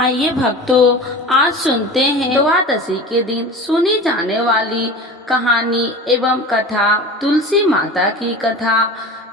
आइए भक्तों, आज सुनते हैं द्वादशी के दिन सुनी जाने वाली कहानी एवं कथा, तुलसी माता की कथा,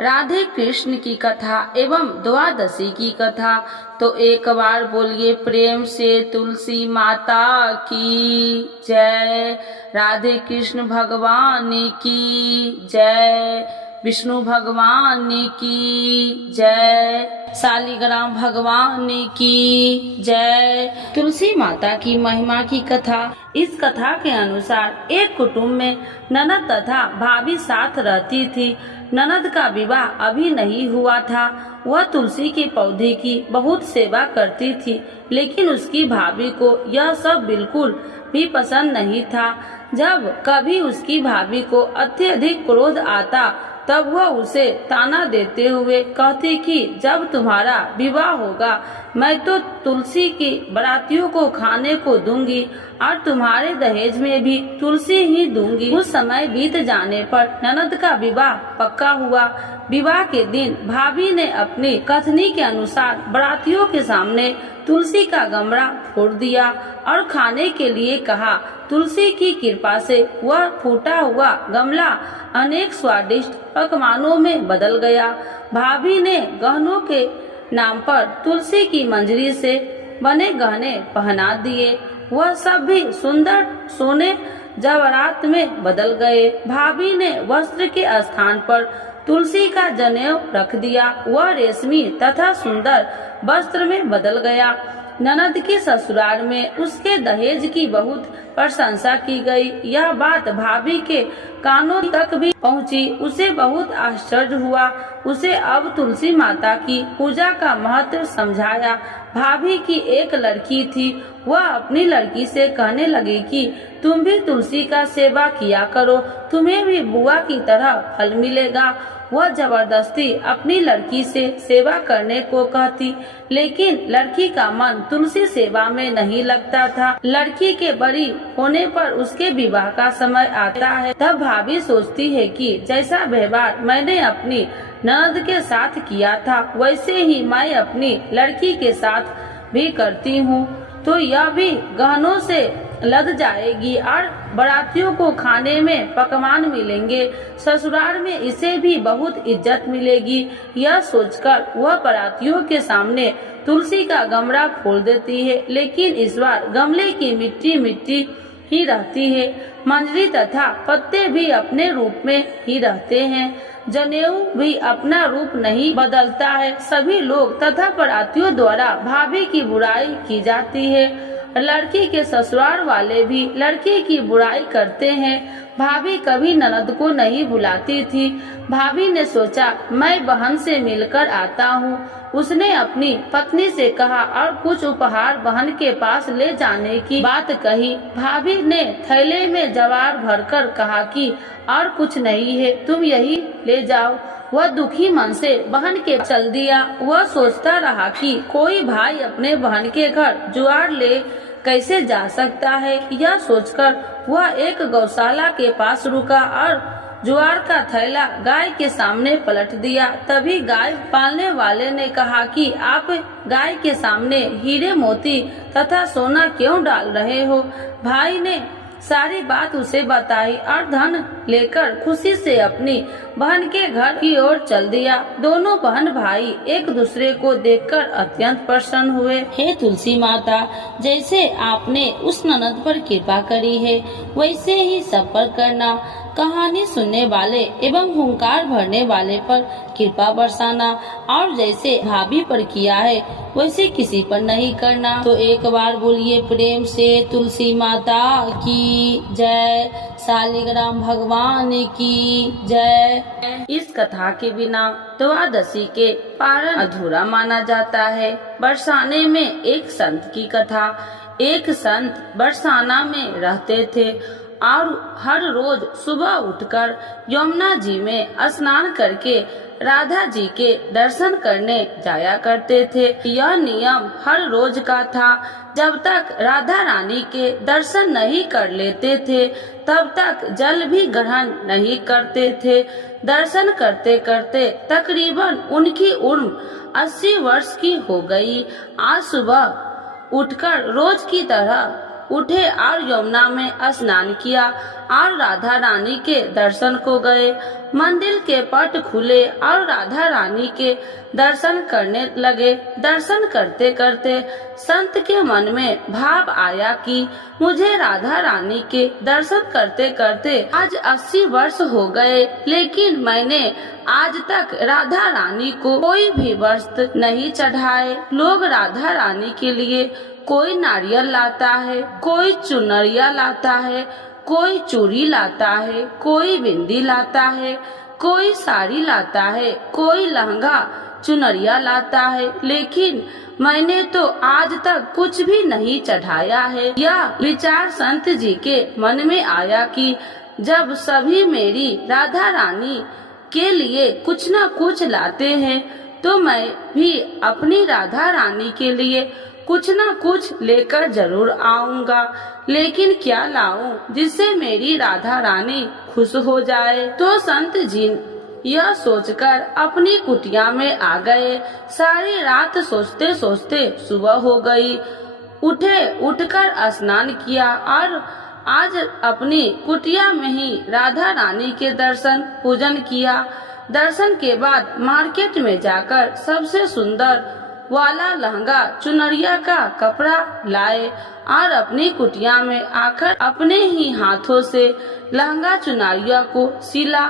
राधे कृष्ण की कथा एवं द्वादशी की कथा। तो एक बार बोलिए प्रेम से तुलसी माता की जय, राधे कृष्ण भगवान की जय, विष्णु भगवान की जय, शालिग्राम भगवान की जय। तुलसी माता की महिमा की कथा। इस कथा के अनुसार एक कुटुंब में ननद तथा भाभी साथ रहती थी। ननद का विवाह अभी नहीं हुआ था। वह तुलसी के पौधे की बहुत सेवा करती थी, लेकिन उसकी भाभी को यह सब बिल्कुल भी पसंद नहीं था। जब कभी उसकी भाभी को अत्यधिक क्रोध आता तब वह उसे ताना देते हुए कहती कि जब तुम्हारा विवाह होगा मैं तो तुलसी की बारातियों को खाने को दूंगी और तुम्हारे दहेज में भी तुलसी ही दूंगी। कुछ समय बीत जाने पर ननद का विवाह पक्का हुआ। विवाह के दिन भाभी ने अपनी कथनी के अनुसार बारातियों के सामने तुलसी का गमला फोड़ दिया और खाने के लिए कहा। तुलसी की कृपा से वह फूटा हुआ गमला अनेक स्वादिष्ट पकवानों में बदल गया। भाभी ने गहनों के नाम पर तुलसी की मंजरी से बने गहने पहना दिए। वह सब भी सुंदर सोने जवाहरात में बदल गए। भाभी ने वस्त्र के स्थान पर तुलसी का जनेऊ रख दिया। वह रेशमी तथा सुंदर वस्त्र में बदल गया। ननद के ससुराल में उसके दहेज की बहुत प्रशंसा की गई। यह बात भाभी के कानों तक भी पहुंची। उसे बहुत आश्चर्य हुआ। उसे अब तुलसी माता की पूजा का महत्व समझाया। भाभी की एक लड़की थी। वह अपनी लड़की से कहने लगी कि तुम भी तुलसी का सेवा किया करो, तुम्हें भी बुआ की तरह फल मिलेगा। वह जबरदस्ती अपनी लड़की से सेवा करने को कहती, लेकिन लड़की का मन तुलसी सेवा में नहीं लगता था। लड़की के बड़ी होने पर उसके विवाह का समय आता है। तब भाभी सोचती है कि जैसा व्यवहार मैंने अपनी ननद के साथ किया था वैसे ही मैं अपनी लड़की के साथ भी करती हूँ, तो यह भी गहनों से लद जाएगी और बारातियों को खाने में पकवान मिलेंगे। ससुराल में इसे भी बहुत इज्जत मिलेगी। यह सोचकर वह बारातियों के सामने तुलसी का गमला फोड़ देती है, लेकिन इस बार गमले की मिट्टी मिट्टी ही रहती है। मंजरी तथा पत्ते भी अपने रूप में ही रहते हैं। जनेऊ भी अपना रूप नहीं बदलता है। सभी लोग तथा बारातियों द्वारा भाभी की बुराई की जाती है। लड़की के ससुराल वाले भी लड़की की बुराई करते हैं। भाभी कभी ननद को नहीं बुलाती थी। भाभी ने सोचा मैं बहन से मिलकर आता हूँ। उसने अपनी पत्नी से कहा और कुछ उपहार बहन के पास ले जाने की बात कही। भाभी ने थैले में जवार भरकर कहा कि और कुछ नहीं है, तुम यही ले जाओ। वह दुखी मन से बहन के चल दिया। वह सोचता रहा कि कोई भाई अपने बहन के घर जुआर ले कैसे जा सकता है। यह सोचकर वह एक गौशाला के पास रुका और जुआर का थैला गाय के सामने पलट दिया। तभी गाय पालने वाले ने कहा कि आप गाय के सामने हीरे मोती तथा सोना क्यों डाल रहे हो। भाई ने सारी बात उसे बताई और धन लेकर खुशी से अपनी बहन के घर की ओर चल दिया। दोनों बहन भाई एक दूसरे को देखकर अत्यंत प्रसन्न हुए। हे तुलसी माता, जैसे आपने उस ननद पर कृपा करी है वैसे ही सब पर करना। कहानी सुनने वाले एवं हुंकार भरने वाले पर कृपा बरसाना, और जैसे भाभी पर किया है वैसे किसी पर नहीं करना। तो एक बार बोलिए प्रेम से तुलसी माता की जय, शालिग्राम भगवान की जय। इस कथा के बिना द्वादशी के पारण अधूरा माना जाता है। बरसाने में एक संत की कथा। एक संत बरसाना में रहते थे और हर रोज सुबह उठकर यमुना जी में स्नान करके राधा जी के दर्शन करने जाया करते थे। यह नियम हर रोज का था। जब तक राधा रानी के दर्शन नहीं कर लेते थे तब तक जल भी ग्रहण नहीं करते थे। दर्शन करते करते तकरीबन उनकी उम्र 80 वर्ष की हो गई। आज सुबह उठकर रोज की तरह उठे और यमुना में स्नान किया और राधा रानी के दर्शन को गए। मंदिर के पट खुले और राधा रानी के दर्शन करने लगे। दर्शन करते करते संत के मन में भाव आया कि मुझे राधा रानी के दर्शन करते करते आज 80 वर्ष हो गए, लेकिन मैंने आज तक राधा रानी को कोई भी वस्त्र नहीं चढ़ाए। लोग राधा रानी के लिए कोई नारियल लाता है, कोई चुनरिया लाता है, कोई चूड़ी लाता है, कोई बिंदी लाता है, कोई साड़ी लाता है, कोई लहंगा चुनरिया लाता है, लेकिन मैंने तो आज तक कुछ भी नहीं चढ़ाया है। यह विचार संत जी के मन में आया कि जब सभी मेरी राधा रानी के लिए कुछ न कुछ लाते हैं, तो मैं भी अपनी राधा रानी के लिए कुछ न कुछ लेकर जरूर आऊंगा। लेकिन क्या लाऊं जिससे मेरी राधा रानी खुश हो जाए। तो संत जी यह सोचकर अपनी कुटिया में आ गए। सारी रात सोचते सोचते सुबह हो गई। उठकर स्नान किया और आज अपनी कुटिया में ही राधा रानी के दर्शन पूजन किया। दर्शन के बाद मार्केट में जाकर सबसे सुंदर वाला लहंगा चुनरिया का कपड़ा लाए और अपनी कुटिया में आकर अपने ही हाथों से लहंगा चुनरिया को सिला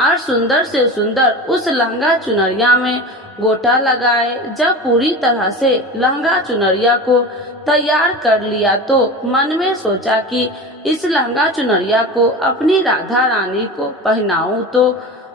और सुंदर से सुंदर उस लहंगा चुनरिया में गोटा लगाए। जब पूरी तरह से लहंगा चुनरिया को तैयार कर लिया तो मन में सोचा कि इस लहंगा चुनरिया को अपनी राधा रानी को पहनाऊं तो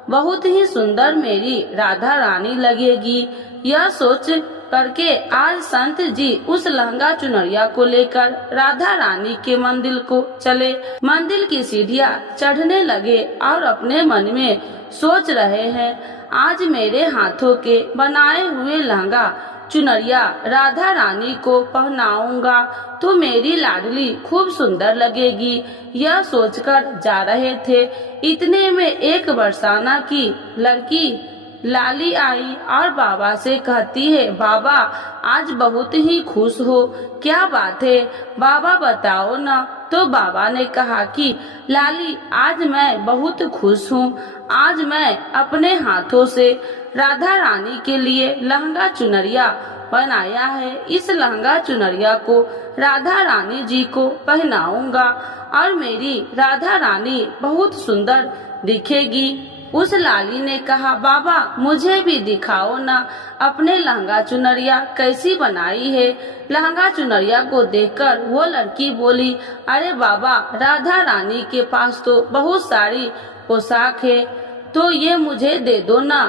बहुत ही सुंदर मेरी राधा रानी लगेगी। यह सोच करके आज संत जी उस लहंगा चुनरिया को लेकर राधा रानी के मंदिर को चले। मंदिर की सीढ़ियाँ चढ़ने लगे और अपने मन में सोच रहे हैं, आज मेरे हाथों के बनाए हुए लहंगा चुनरिया राधा रानी को पहनाऊंगा तो मेरी लाडली खूब सुंदर लगेगी। यह सोचकर जा रहे थे, इतने में एक बरसाना की लड़की लाली आई और बाबा से कहती है, बाबा आज बहुत ही खुश हो, क्या बात है बाबा बताओ ना। तो बाबा ने कहा कि लाली आज मैं बहुत खुश हूँ। आज मैं अपने हाथों से राधा रानी के लिए लहंगा चुनरिया बनाया है। इस लहंगा चुनरिया को राधा रानी जी को पहनाऊंगा और मेरी राधा रानी बहुत सुंदर दिखेगी। उस लाली ने कहा, बाबा मुझे भी दिखाओ ना अपने लहंगा चुनरिया कैसी बनाई है। लहंगा चुनरिया को देखकर वो लड़की बोली, अरे बाबा राधा रानी के पास तो बहुत सारी पोशाक है, तो ये मुझे दे दो ना।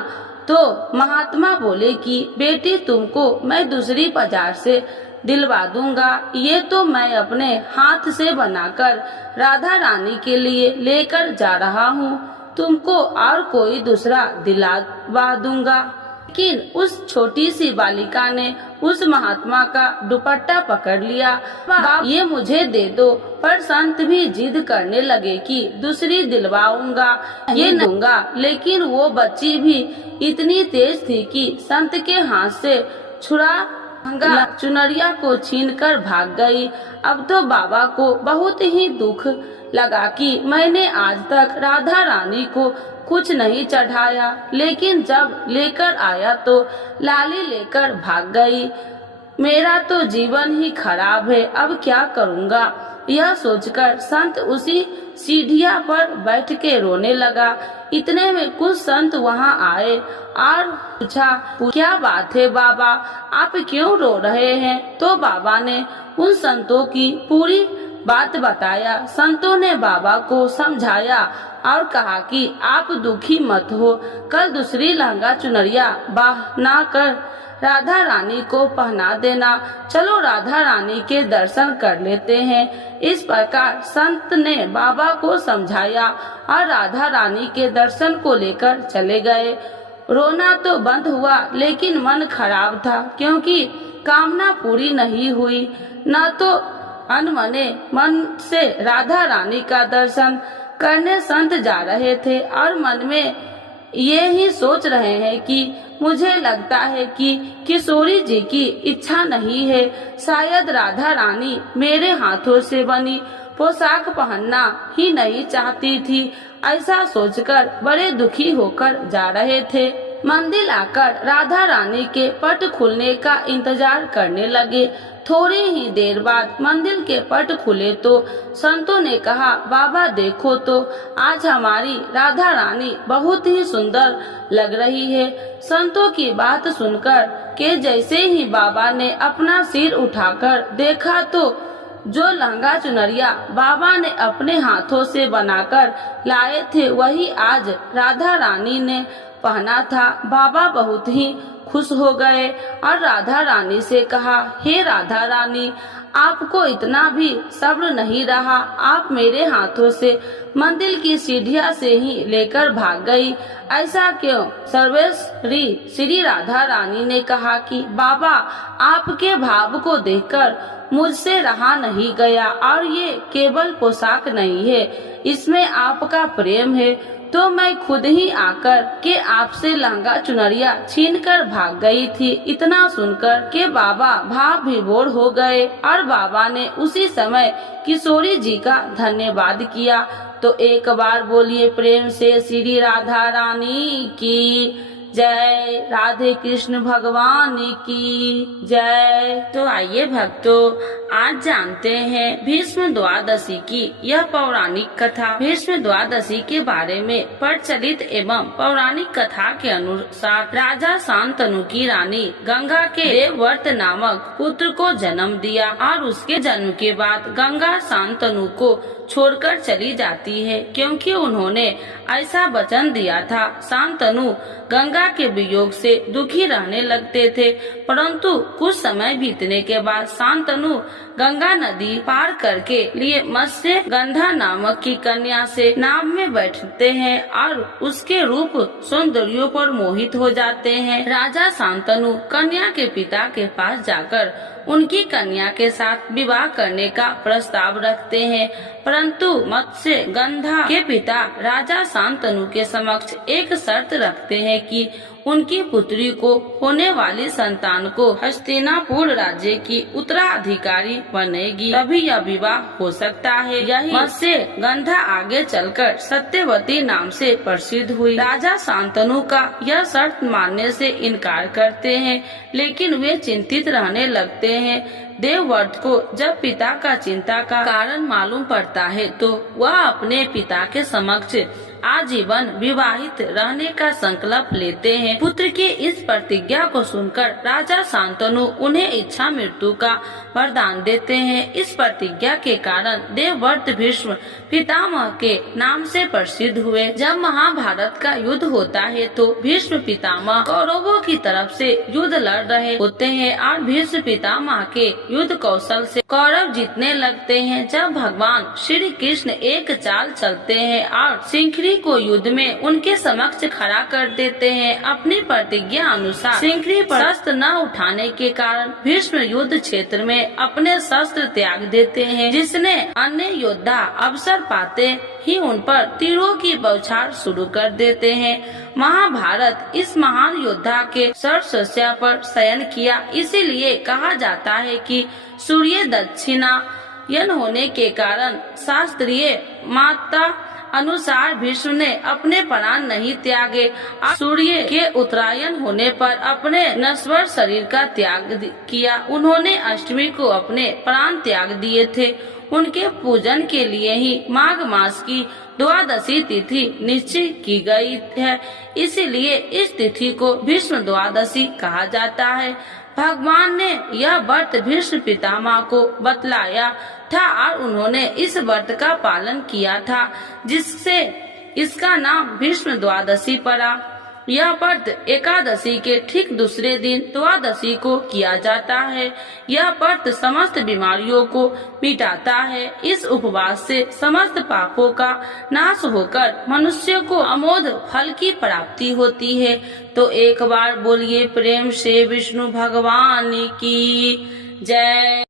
तो महात्मा बोले कि बेटी तुमको मैं दूसरी बाजार से दिलवा दूंगा, ये तो मैं अपने हाथ से बनाकर राधा रानी के लिए लेकर जा रहा हूँ, तुमको और कोई दूसरा दिलवा दूंगा। लेकिन उस छोटी सी बालिका ने उस महात्मा का दुपट्टा पकड़ लिया, ये मुझे दे दो। पर संत भी जिद करने लगे कि दूसरी दिलवाऊंगा, ये नहीं दूंगा। लेकिन वो बच्ची भी इतनी तेज थी कि संत के हाथ से छुड़ा चुनरिया को छीनकर भाग गई। अब तो बाबा को बहुत ही दुख लगा कि मैंने आज तक राधा रानी को कुछ नहीं चढ़ाया, लेकिन जब लेकर आया तो लाली लेकर भाग गई। मेरा तो जीवन ही खराब है, अब क्या करूँगा। यह सोचकर संत उसी सीढ़िया पर बैठ के रोने लगा। इतने में कुछ संत वहाँ आए और पूछा, क्या बात है बाबा, आप क्यों रो रहे हैं। तो बाबा ने उन संतों की पूरी बात बताया। संतों ने बाबा को समझाया और कहा कि आप दुखी मत हो, कल दूसरी लहंगा चुनरिया बना कर राधा रानी को पहना देना, चलो राधा रानी के दर्शन कर लेते हैं। इस प्रकार संत ने बाबा को समझाया और राधा रानी के दर्शन को लेकर चले गए। रोना तो बंद हुआ, लेकिन मन खराब था, क्योंकि कामना पूरी नहीं हुई। न तो अनमने मन से राधा रानी का दर्शन करने संत जा रहे थे और मन में ये ही सोच रहे हैं कि मुझे लगता है कि किशोरी जी की इच्छा नहीं है। शायद राधा रानी मेरे हाथों से बनी पोशाक पहनना ही नहीं चाहती थी। ऐसा सोचकर बड़े दुखी होकर जा रहे थे। मंदिर आकर राधा रानी के पट खुलने का इंतजार करने लगे। थोड़ी ही देर बाद मंदिर के पट खुले तो संतों ने कहा, बाबा देखो तो आज हमारी राधा रानी बहुत ही सुंदर लग रही है। संतों की बात सुनकर के जैसे ही बाबा ने अपना सिर उठाकर देखा तो जो लहंगा चुनरिया बाबा ने अपने हाथों से बनाकर लाए थे वही आज राधा रानी ने पहना था। बाबा बहुत ही खुश हो गए और राधा रानी से कहा, हे राधा रानी, आपको इतना भी सब्र नहीं रहा, आप मेरे हाथों से मंदिर की सीढ़ियां से ही लेकर भाग गई, ऐसा क्यों? सर्वेश्वरी श्री राधा रानी ने कहा कि बाबा, आपके भाव को देखकर मुझसे रहा नहीं गया और ये केवल पोशाक नहीं है, इसमें आपका प्रेम है, तो मैं खुद ही आकर के आपसे लहंगा चुनरिया छीनकर भाग गई थी। इतना सुनकर के बाबा भाव विभोर हो गए और बाबा ने उसी समय किशोरी जी का धन्यवाद किया। तो एक बार बोलिए प्रेम से श्री राधा रानी की जय, राधे कृष्ण भगवान की जय। तो आइए भक्तों, आज जानते हैं भीष्म द्वादशी की यह पौराणिक कथा। भीष्म द्वादशी के बारे में प्रचलित एवं पौराणिक कथा के अनुसार राजा शांतनु की रानी गंगा के देवव्रत नामक पुत्र को जन्म दिया और उसके जन्म के बाद गंगा शांतनु को छोड़कर चली जाती है, क्योंकि उन्होंने ऐसा वचन दिया था। शांतनु गंगा के वियोग से दुखी रहने लगते थे, परंतु कुछ समय बीतने के बाद शांतनु गंगा नदी पार करके लिए मत्स्य गंधा नामक की कन्या से नाव में बैठते हैं और उसके रूप सौंदर्य पर मोहित हो जाते हैं। राजा शांतनु कन्या के पिता के पास जाकर उनकी कन्या के साथ विवाह करने का प्रस्ताव रखते हैं, परंतु मत्स्य गंधा के पिता राजा शांतनु के समक्ष एक शर्त रखते हैं कि उनकी पुत्री को होने वाली संतान को हस्तिनापुर राज्य की उत्तराधिकारी बनेगी, तभी यह विवाह हो सकता है। यही मत्स्य गंधा आगे चलकर सत्यवती नाम से प्रसिद्ध हुई। राजा शांतनु का यह शर्त मानने से इनकार करते हैं, लेकिन वे चिंतित रहने लगते हैं। देवव्रत को जब पिता का चिंता का कारण मालूम पड़ता है तो वह अपने पिता के समक्ष आजीवन विवाहित रहने का संकल्प लेते हैं। पुत्र की इस प्रतिज्ञा को सुनकर राजा शांतनु उन्हें इच्छा मृत्यु का वरदान देते हैं। इस प्रतिज्ञा के कारण देवव्रत भीष्म पितामह के नाम से प्रसिद्ध हुए। जब महाभारत का युद्ध होता है तो भीष्म पितामह कौरवों की तरफ से युद्ध लड़ रहे होते हैं और भीष्म पितामह के युद्ध कौशल से कौरव जीतने लगते हैं। जब भगवान श्री कृष्ण एक चाल चलते हैं और सिंखरी को युद्ध में उनके समक्ष खड़ा कर देते हैं। अपनी प्रतिज्ञा अनुसार सिंखरी पर शस्त्र न उठाने के कारण भीष्म युद्ध क्षेत्र में अपने शस्त्र त्याग देते हैं, जिसने अन्य योद्धा अवसर पाते ही उन पर तीरों की बौछार शुरू कर देते हैं। महाभारत इस महान योद्धा के शस्त्रशैया पर शयन किया, इसीलिए कहा जाता है कि सूर्य दक्षिणायन होने के कारण शास्त्रीय माता अनुसार भीष्म ने अपने प्राण नहीं त्यागे और सूर्य के उत्तरायण होने पर अपने नश्वर शरीर का त्याग किया। उन्होंने अष्टमी को अपने प्राण त्याग दिए थे। उनके पूजन के लिए ही माघ मास की द्वादशी तिथि निश्चित की गई है, इसीलिए इस तिथि को भीष्म द्वादशी कहा जाता है। भगवान ने यह व्रत भीष्म पितामह को बतलाया था और उन्होंने इस व्रत का पालन किया था, जिससे इसका नाम भीष्म द्वादशी पड़ा। यह व्रत एकादशी के ठीक दूसरे दिन द्वादशी को किया जाता है। यह व्रत समस्त बीमारियों को मिटाता है। इस उपवास से समस्त पापों का नाश होकर मनुष्य को अमोघ फल की प्राप्ति होती है। तो एक बार बोलिए प्रेम से विष्णु भगवान की जय।